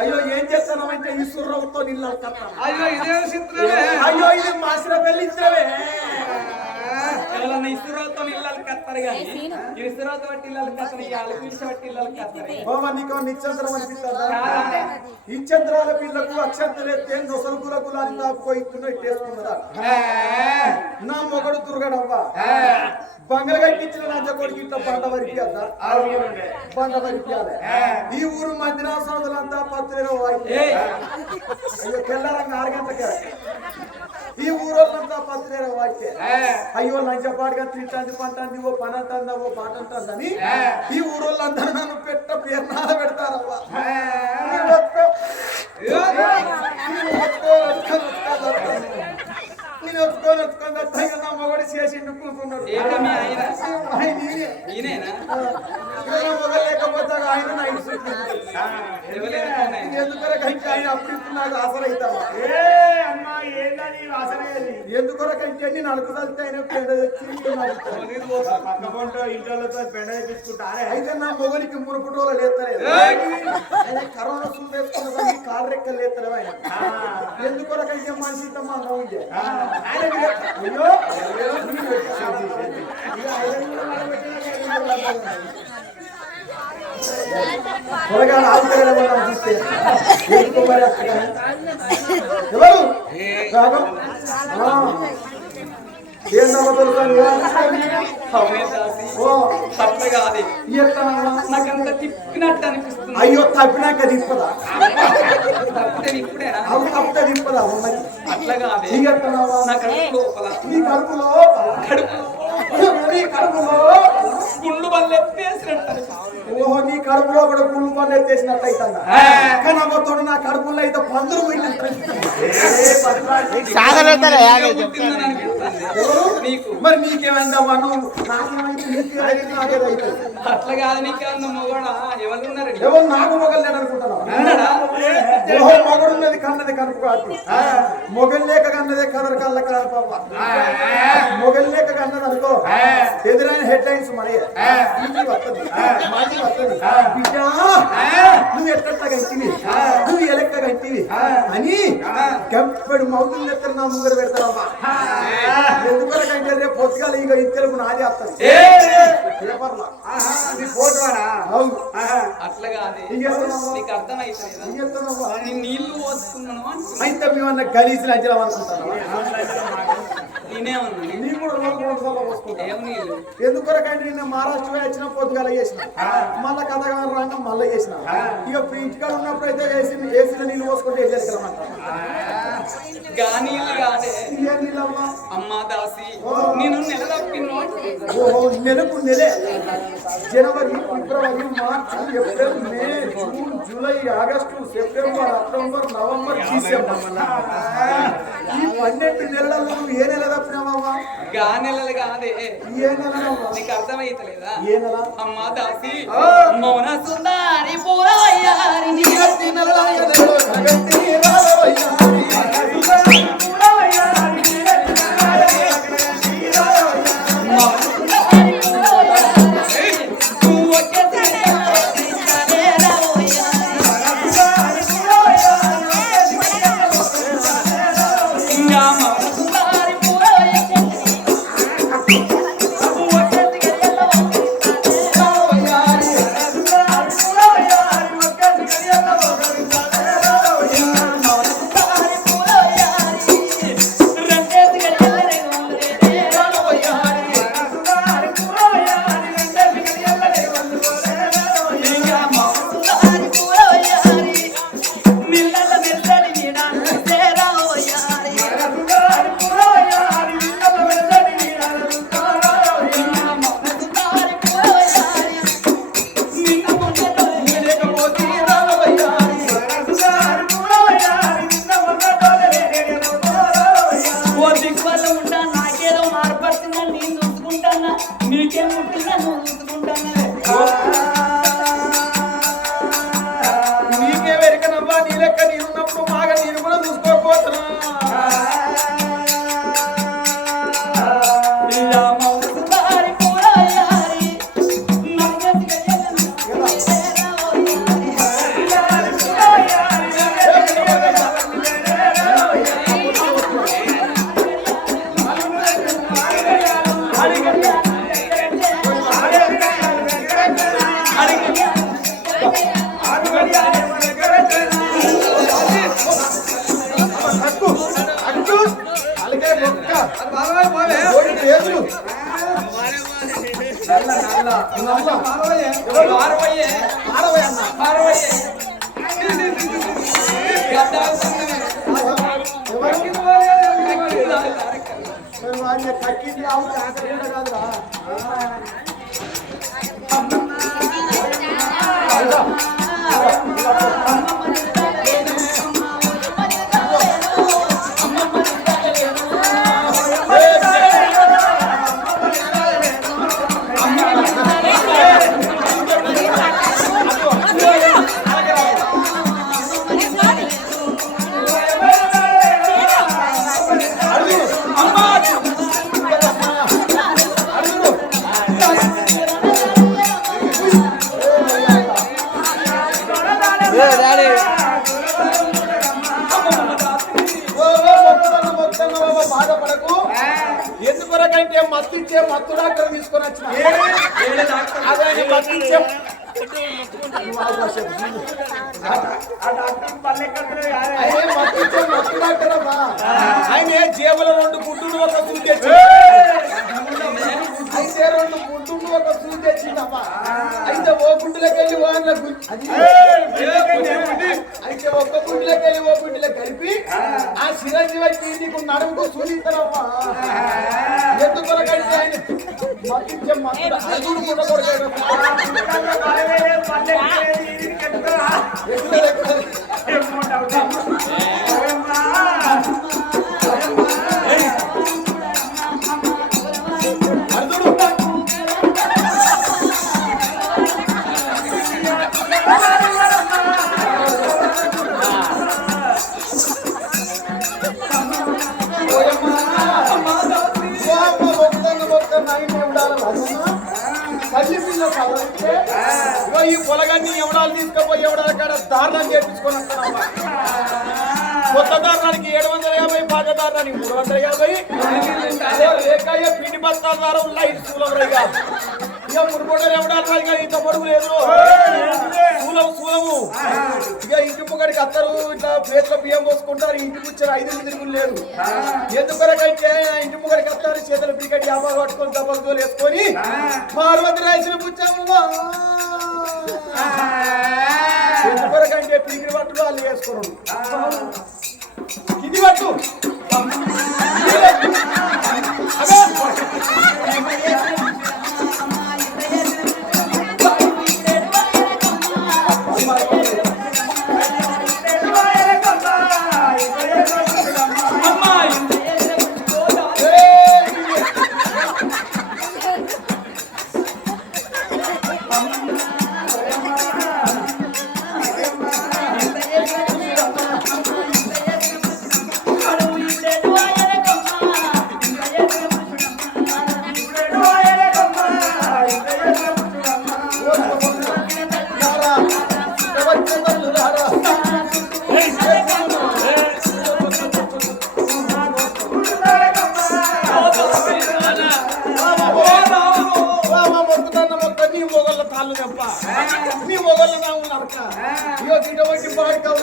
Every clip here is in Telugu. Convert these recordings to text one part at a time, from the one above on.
అయ్యో ఏం చేస్తానంటే ఈ సుర్రవుతో నిల్లు అయ్యో ఇదే చిత్రమే. అయ్యో ఇది మాసిన పెళ్లి ఇచ్చినవే. ఎవరన్నా ఇసురవుతో ఇళ్ళకి కత్తారు కానీ ఇసురవుతో బట్టి ఇళ్ళకి కత్తరు, ఈ అలపిలిసి బట్టి ఇళ్ళకి కత్తరు. నీకు నిత్యంతరం అనిపిస్తుందా? ఇచ్చంతరాల పిల్లకు అక్షంతలు ఎత్తే నొసలు కులాన్ని తాపుకోయిస్తున్నా ఇట్టేసుకున్నదా? నా మొగడు దుర్గడవ్వా బంగళ కట్టించిన లంచ కొడుకు ఇట్లా బండ వరిపియాదా? బండ వరిపియాలి. ఈ ఊరు మధ్యన సోదరులంతా పత్రిలో అయ్యో తెల్లారంగా 6 గంటలకే ఈ ఊరోళ్ళంతా పత్రిలో వాయితే అయ్యో లంచపాటుగా తింటాంది పంటాంది, ఓ పని అంటుందా ఓ పాట అంటుందని ఈ ఊరోళ్ళందరూ నన్ను పెట్ట పేర్నాల పెడతారవ్వా. మొగడు చేసిండు కూర్చున్నాడు. లేకపోతే ఆయన ఎందుకొరకంటే ఆయన అప్పుడు నాకు ఆసర అవుతావా? ఎందుకొరకంటే నేను అడుగుదలితే ఆయన పెండ తెచ్చి అయితే నా మొగలికి మునుపుటోలో లేస్తలేదు. ఆయన కరోనా సూలు వేసుకున్న కాళ్ళు రెక్కలు లేస్తలేవు. ఆయన ఎందుకొరకంటే మనిషి త్వరగా ఆగుతారేమన్నా చూస్తే ఎవరు ఏందమ్మా తెలుసా? అయ్యో తప్పినాక తిప్పదా? అవి తప్పితే తిప్పదా? నీ కడుపులో గుండు బల్ల ఎత్తేసినట్టు. ఓహో నీ కడుపులో కూడా గుండు బల్ల ఎత్తేసినట్టు అవుతుందా? కానీ అమ్మతోడు నా కడుపులో అయితే పందులు పోయినట్టు. మరి నీకేమైందమ్మా? నువ్వు నాకేమైతే అట్లా కాదు. నీకేమన్నా మొగడా ఎవరు ఎవరు? నాకు మొగలు లేడు అనుకుంటున్నావు? ఓహో మొగడు ఉన్నది కన్నది కనుపు కాదు. మొగలు లేక కన్నదే కలర్ కళ్ళ కలపవ్వ. మొగలు లేక కన్నది అనుకో ఎదురైన హెడ్ లైన్స్ మరి వస్తుంది బిడ్డ నువ్వు ఎట్లా గంటివి, నువ్వు ఎలక్క గంటివి అని గంపెడు మౌతులు ఎత్తారు నా ముంగర పెడతారమ్మా. ఎందుకంటే రేపు పొద్దుగాల ఇక ఇద్దరు నాది వస్తుంది పేపర్లో అట్లా కాదు. నీకు అర్థమైతే నీళ్లు పోసుకున్నాను అయితే మేమన్నా గలీజులు అంచనా అనుకుంటాను. ఎందుకొరకంటే నిన్న మహారాష్ట్ర వచ్చిన పొద్దుగాల చేసిన మళ్ళా కథగా రంగం మళ్ళీ చేసిన ఇక ఇంటికాడ ఉన్నప్పుడు అయితే వేసిన నీళ్ళు పోసుకుంటే అమ్మా దాసి నేను నెలకు నెలే జనవరి ఫిబ్రవరి మార్చి April May June July August September October November December ఈ 12 నెలలలో నువ్వు ఏ నెల తప్పినావా? గా నెలలు కాదే. ఏ నెల? నీకు అర్థమైతలేదా? ఏ నెల? అమ్మా దాసి మౌన సుందరి పూరవయ్యారి నీరత్తి నెలల కక్కింది ఆవు కాకర కాదురా బాధపడకు ఎందుకొరకంటే మత్తిచ్చే మత్తు డాక్టర్ తీసుకొని వచ్చిన మత్తిచ్చే మత్తు డాక్టర్ అమ్మా ఆయన జేబులో 2 గుడ్డులు ఒక సూది తెచ్చి అయితే 2 గుడ్డులు ఒక సూది తెచ్చిందమ్మా అయితే ఓ గుడ్డులోకి వెళ్ళి వాళ్ళకు అయితే ఒక్క గుడ్డులోకి వెళ్ళి ఓ గుడ్డులో కలిపి ఆ చిరంజీవి నీకు నడుముకు సూచిస్తారమ్మా ఎందుకొరకంటే ఆయన మత్తిచ్చే మత్తు అదుడు కూడా కొరకాడు ఈ పొలగాన్ని ఎవడాలు తీసుకుపోయి ఎవడాల కాడ దారుణం చేపించుకొని వస్తానమ్మా కొత్త దారుణానికి 750 పాత దారుణానికి 350 రేకాయ పిండి బస్తాల ద్వారా ఉన్న 5 సూలవరైగా ఇక మురుగొండలు ఎవడాలి ఇంత పొడుగు లేదు సూలము ఇక ఇంటి ముక్కడికి అత్తరు ఇట్లా ప్లేట్ల బియ్యం పోసుకుంటారు ఇంటికి వచ్చారు 5 తిరుగులు లేదు ఎందుకొరకైతే ఇంటి ముక్కడికి వస్తారు చేతులు క్రికెట్ వ్యాపారం పట్టుకొని దెబ్బలు తోలు వేసుకొని పార్వతి రాసిన పుచ్చమ్మ ఎందుకొరకంటే పీకిడి పట్టులు వాళ్ళు వేసుకోరు ఇది పట్టు నీ మొగళ్ళు నా ఉన్నారు ఇటువంటి వాడు కావు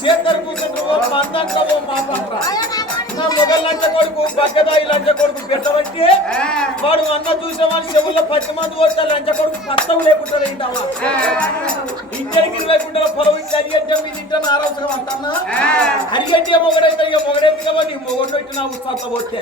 చేతరు కూర్చుంటావో మందంటావో మాపంటరా నా మొగల్ లంచ కొడుకు బగ్గదాయి లంచ కొడుకు పెట్టబట్టి వాడు అన్న చూసేవాడు చెవుల్లో 10 మంది కొడితే లంచ కొడుకు పత్తం లేకుండా తింటావా ఇంటికి 20 గుంటల పొలం ఇచ్చి అడిగంటే మీ తింటాను ఆరోగ్యం అంటన్నా అడిగంటే మొగడైతే ఇక మొగడైతే కదా నీ మొగడు పెట్టి నా ఉత్సాహం పోతే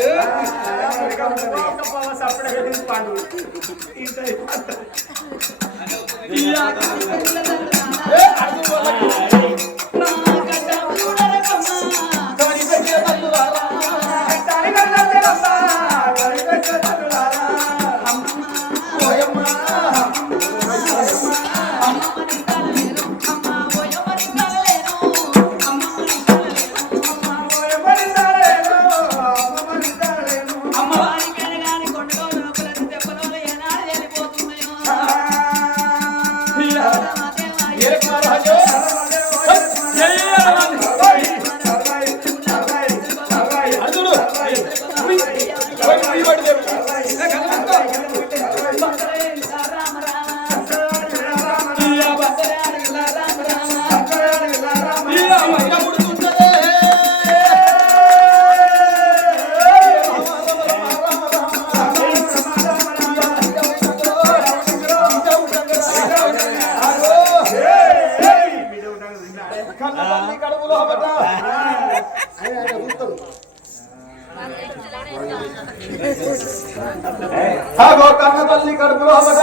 ఆగో కన్న తల్లి కడుపులో అవట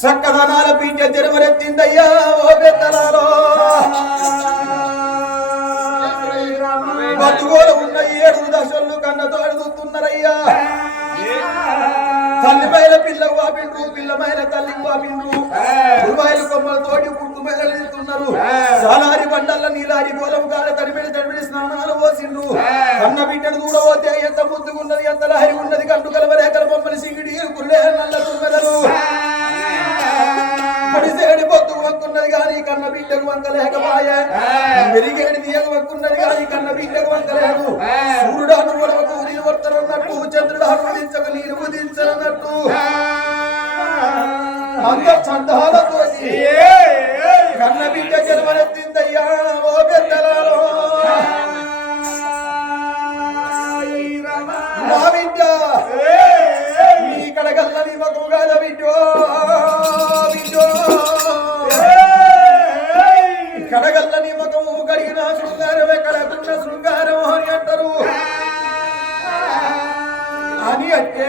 సక్కదనాల బిడ్డ జన్మరెత్తిందయ్యా ఓ పెద్దలాలో బతుకోలు ఉన్న 7 దశలు కన్నతోడు చూస్తున్నారయ్యా తల్లి మైల పిల్లకు వాపిండ్రు పిల్ల మైల తల్లికి వాపిండ్రు ఉరువాయిల కొమ్మల తోటి పుట్టు మైలు వెళ్తున్నారు సాలారి బండల్ల నీలాడి గోలం కాడ తడిపిడి స్నానాలు పోసిండ్రు కన్న బిడ్డను చూడబోతే ఎంత ముద్దుగున్నది ఎంత లహరి ఉన్నది కంటు కలవరేకల బొమ్మలు సింగిడి కుర్లే నల్ల తుమ్మెదలు పొడిసేడి పొత్తు వంకున్నది కానీ కన్న బిడ్డకు వంకలేకపాయే మెరిగేడి నీయకు వంకున్నది కానీ కన్న బిడ్డకు వంకలేదు సూర్యుడు అనుగొడవకు నీరు వర్తనన్నట్టు చంద్రుడు అనువదించక నీరు ఉదించనన్నట్టు అంత చందాలతో కన్న బిడ్డ జన్మనెత్తిందయ్యా ఓ పెద్దలాలో నా బిడ్డ నీ కడగల్ల నీ మగం కాద బిడ్డో కడగల్ల నీ మగము కడిగిన శృంగారమే కడగున్న శృంగారం అని అంటారు అని అంటే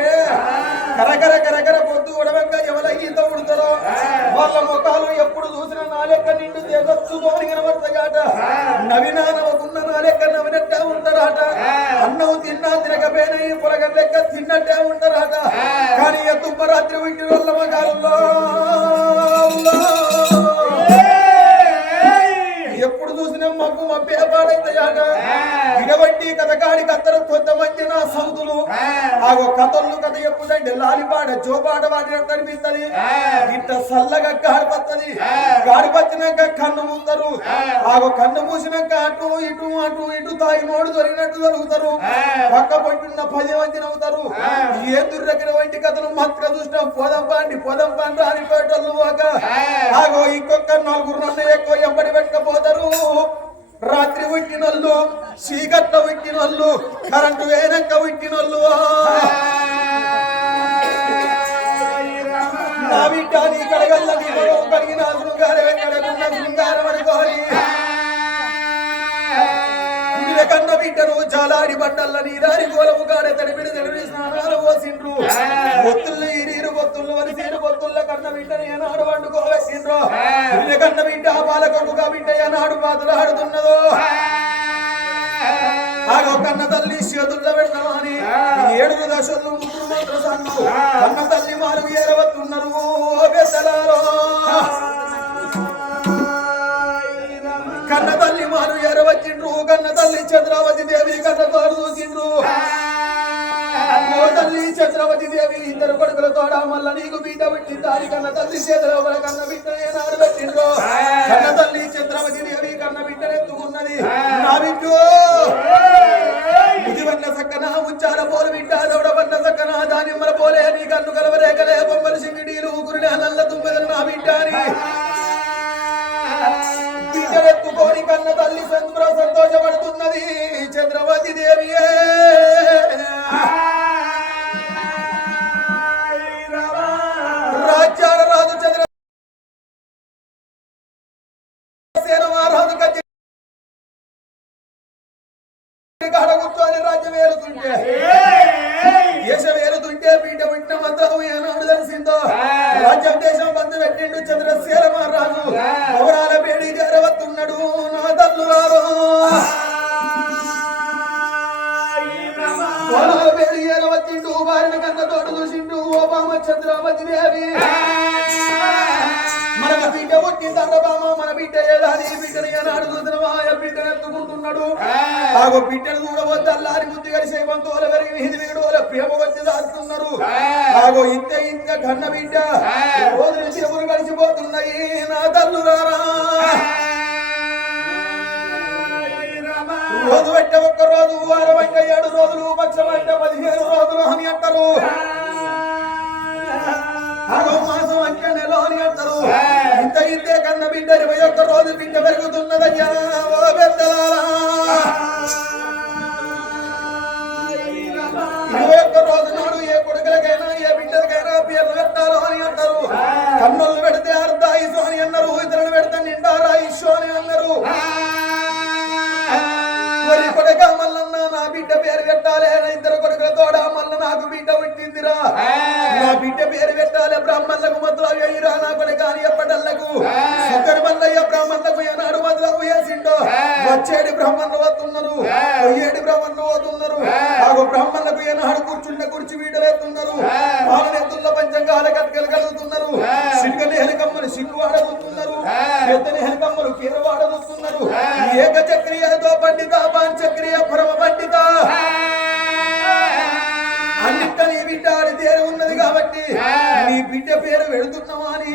కరకర కరకర పొద్దు ఉడవంగా ఎవల ఈత ఉడతారో వాళ్ళ ముఖాలు ఎప్పుడు చూసిన నాలెక్క నిండు తేజస్సుతో కనబడతాయట నవినా నవ్వుకున్న నాలెక్క నవ్వినట్టే ఉంటారట అన్నం తిన్నా తినకపోయినా ఈ పొలగడ్డ లెక్క తిన్నట్టే ఉంటారట కానీ తుమ్మరాత్రి వింటి వాళ్ళ మగాళ్ళలో ఎప్పుడు చూసినా మబ్బు మబ్బే పాడైతాయట ఇటువంటి కథకాడి కథలు కొంతమంది నా సౌతులు ఆగో కథలు కథ ఎప్పుడంటే లాలిపాడ జోపాట వాటి కనిపిస్తుంది ఇంత సల్లగా గాడిపత్తది గాడిపచ్చినాక కన్ను మూస్తారు ఆగో కన్ను మూసినాక అటు ఇటు తాయి నోడు దొరికినట్టు దొరుకుతారు పక్క పట్టున్న 10 మంది నవ్వుతారు ఏ దుర్రగిన వంటి కథలు మాత్రం చూసినాం పోదాం పాండి రానిపోయేటోళ్ళు ఆగో ఇంకొక 4 నన్ను ఎక్కువ ఎంబడి పెట్టకపోతారు రాత్రి విట్టినోళ్ళు చీకట్ల విట్టినోళ్ళు కరెంటు వేనక్క విట్టినోళ్ళు నా బిడ్డ నీ కడగల్ల నీ కడిగిన శృంగారం ఎక్కడకున్న శృంగారం అనుకోని కన్న బిడ్డను జాలాడి బండల్ల నీరారి గోలము కాడే తడిపిడి స్నానాలు పోసిండ్రు బొత్తుల్లో ఇరీరు బొత్తుల్లో వరిసేరు బొత్తుల్లో కన్న బిడ్డను ఏనాడు వండుకోవేసిండ్రు కన్న బిడ్డ బాలకొడుగా బిడ్డ ఏనాడు బాధలు ఆడుతున్నదో ఆగో కన్న తల్లి చేతుల్లో పెడతామని 7 దశలు 3 మాత్రం సన్ను కన్న తల్లి మారు ఏరవతున్నారు కన్న తల్లి మారు ఎరవచ్చిండ్రు కన్న తల్లి చంద్రావతి దేవి కన్న తోడు చూసిండ్రు తల్లి చంద్రావతి దేవి 2 కొడుకుల తోడ మల్ల నీకు బిడ్డ పుట్టింది దాని కన్న తల్లి చేతుల కన్న బిడ్డ ఏనాడు పెట్టిండ్రు కన్న తల్లి చంద్రావతి దేవి కన్న బిడ్డనెత్తుకున్నది నా బిడ్డ ముదివన్న సక్కన ముచ్చార పోలు బిడ్డ దౌడవన్న సక్కన దానిమ్మల పోలే నీ కన్ను కలవరేకలే బొమ్మల సింగిడీలు ఊకురులే నల్ల తుమ్మెదలు నా బిడ్డ అని బిడ్డనెత్తుకోని కన్న తల్లి సంతోషపడుతున్నది చంద్రవతి దేవియే రాజ్యాల రాజు చంద్రసేన మహారాజు కాడ కూర్చొని రాజ్యం వేరుతుంటే దేశం వేరుతుంటే బిడ్డ పుట్టిన మంత్రం ఏనాడు తెలిసిందో రాజ్యం దేశం బంధు పెట్టిండు చంద్రసేన మహారాజు పౌరాల పేడి చేరవస్తున్నాడు నా తల్లులారో పౌరాల పేడి చేరవచ్చిండు వారిని కన్న తోడు చూసిండు ఓబామ చంద్రవతి దేవి మన బిడ్డ పుట్టిందంట బామ మన బిడ్డ ఏదాని బిడ్డని ఏనాడు చూసిన మాయ బిడ్డను ఎత్తుకుంటున్నాడు ఆగో బిడ్డను చూడవద్దు అల్లారి ముద్దు కలిసే బంతువుల పెరిగి ఇది వీడుల ప్రేమ వచ్చి దాస్తున్నారు ఆగో ఇంత కన్న బిడ్డ రోజులు చెవులు కలిసిపోతున్నాయి నా తల్లులారా రోజు అంటే 1 రోజు వారం అంటే 7 రోజులు పక్షం అంటే 15 రోజులు అని అంటారు ఆగో మాసం అంటే నెల అని అంటారు ఇంతే కన్న బిడ్డ 21 రోజు బిడ్డ పెరుగుతున్నదయ్యా ఓ పెద్దలారా 21 రోజు నాడు ఏ కొడుకులకైనా ఏ బిడ్డలకైనా పేర్లు పెట్టాలో అని అంటారు కన్నులు పెడితే అర్ధాయుషు అని అన్నారు ఇతరులు పెడితే నిండారాయుషు అని అన్నారు కొడుక మల్లన్న నా బిడ్డ పేరు పెట్టాలి 2 కొడుకుల తోడ మల్ల నాకు బిడ్డ పుట్టిందిరా బిడ్డ పేరు పెట్టాలి బ్రాహ్మణులకు మొదలవు రానా కొడుకు అని ఎప్పటల్లకు సుందర మల్లయ్య బ్రాహ్మణులకు ఏనాడు మొదలవు వేసిండో వచ్చేడి బ్రాహ్మణులు వస్తున్నారు పోయేడి బ్రాహ్మణులు పోతున్నారు ఆగో బ్రాహ్మణులకు ఏనాడు కూర్చుంటే కుర్చీ వీడలేస్తున్నారు పాలనెత్తుల్లో పంచంగాల కట్కలు కలుగుతున్నారు సిగ్గని హెలికమ్మలు సిగ్గు వాడబోతున్నారు పెద్దని హెలికమ్మలు కీర వాడబోతున్నారు ఏక చక్రియతో పండిత పాంచక్రియ పరమ పండిత అన్నిట నీ బిడ్డ తేరు ఉన్నది కాబట్టి నీ బిడ్డ పేరు పెడుతున్నావా అని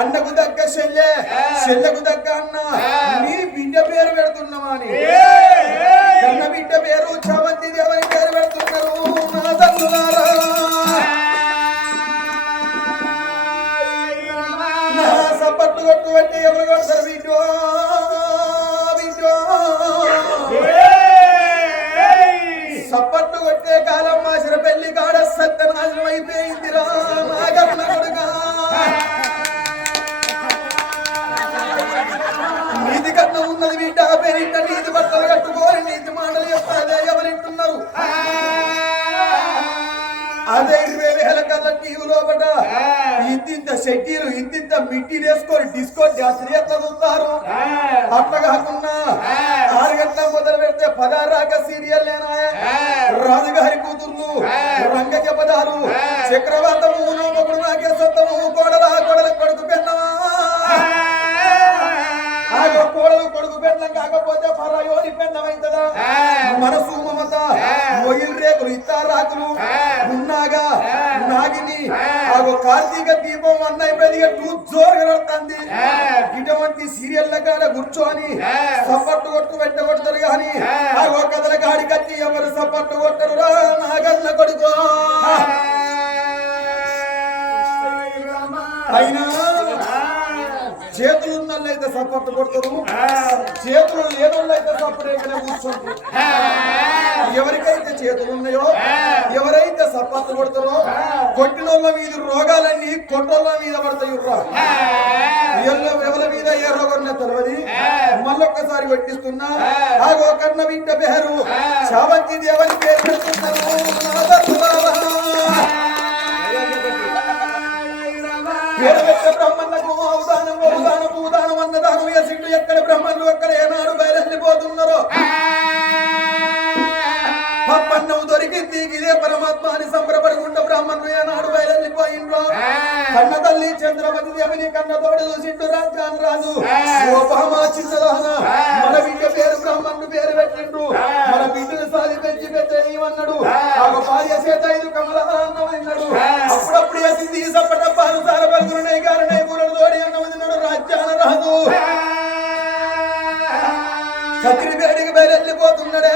అన్నకు దగ్గ చెల్లెకు దగ్గ అన్న నీ బిడ్డ పేరు పెడుతున్నావా అని కన్న బిడ్డ పేరు చామంతి దేవని పేరు పెడుతున్నారు నా తల్లులారా నా సపట్టు కొట్టు అంటే ఎవరు కొడతారు బిడ్డో బిడ్డో సప్పట్టు కొట్టే కాలం మాసిన పెళ్లి కాడ సత్యనాశనం అయిపోయిందిరా నాగన్న కొడుగా నీతి కన్నా ఉన్నది బిడ్డ పేరింట నీతి బట్టలు కట్టుకోని నీతి మాటలు చెప్తాదే ఎవరింటున్నారు అదే 20,000 కల్లా టీవీ లోపల ఇంతింత షెడ్యూలు ఇంతింత మిట్టీలు వేసుకొని డిస్కో జాతర ఎట్లా చూస్తారు అట్లా కాకుండా 6 గంటల మొదలు పెడితే 16 రాక సీరియల్ రాజుగారి కూతుర్లు రంగ జపదారు చక్రవర్తము నోమకుడు నాగేశ్వరము కోడల కొడుకు పెన్నవా కోడలు కొడుకు పెన్నం కాకపోతే పరాయోని పెన్నమైతుందా మనసు మమత మొయిల్ రేకులు ఇత్తారాకులు ఉన్నాగా నాగిని కార్తీక దీపం అన్నైపోయింది జోరుగా నడుతుంది ఇటువంటి సీరియల్ల కాడ కూర్చొని సపట్టు కొట్టు వెంట కొడతారు గాని కథల గాడి కత్తి ఎవరు సపట్టు కొట్టరు నాగన్న కొడుకో అయినా చేతులు ఉన్నోళ్ళైతే సపోర్ట్ కొడతారు చేతులు లేనోళ్ళైతే సపరేట్గా కూర్చోండి ఎవరికైతే చేతులు ఉన్నాయో ఎవరైతే సపోర్ట్ కొడతారో కొట్టినోళ్ళ మీద రోగాలన్నీ కొట్టోళ్ళ మీద పడతాయి ఎవరి మీద ఏ రోగం తెలియదు మళ్ళొక్కసారి కొట్టిస్తున్నా ఆగో కన్న బిడ్డ పేరు చావంతి దేవని పేరు పెడుతున్నారు బ్రహ్మణకు అవదానం అవదానం భూదానం అన్నదానం వేసిండు ఎక్కడ బ్రహ్మణులు అక్కడ ఏనాడు బయలుపోతున్నారో పప్పన్నం దొరికింది ఇదే పరమాత్మ అని సంబరపడకుండా బ్రాహ్మణులు ఏనాడు బయలుపోయిండ్రో కన్న తల్లి చంద్రమతి దేవిని కన్నతోడు చూసిండు రాజ్యాన్ని రాజు చిన్నదాన మన బిడ్డ పేరు బ్రాహ్మణుడు పేరు పెట్టిండ్రు మన బిడ్డను సాది పెంచి పెట్టేయమన్నాడు భార్య చేత 5 కమలన్నాడు అప్పుడప్పుడు వేసింది సప్పటప్పాలు సార పలుకులున్నాయి గారనే పూలను తోడి అన్నమన్నాడు రాజ్యాన్ని రాజు కత్తిరి వేడికి బయలుపోతున్నాడే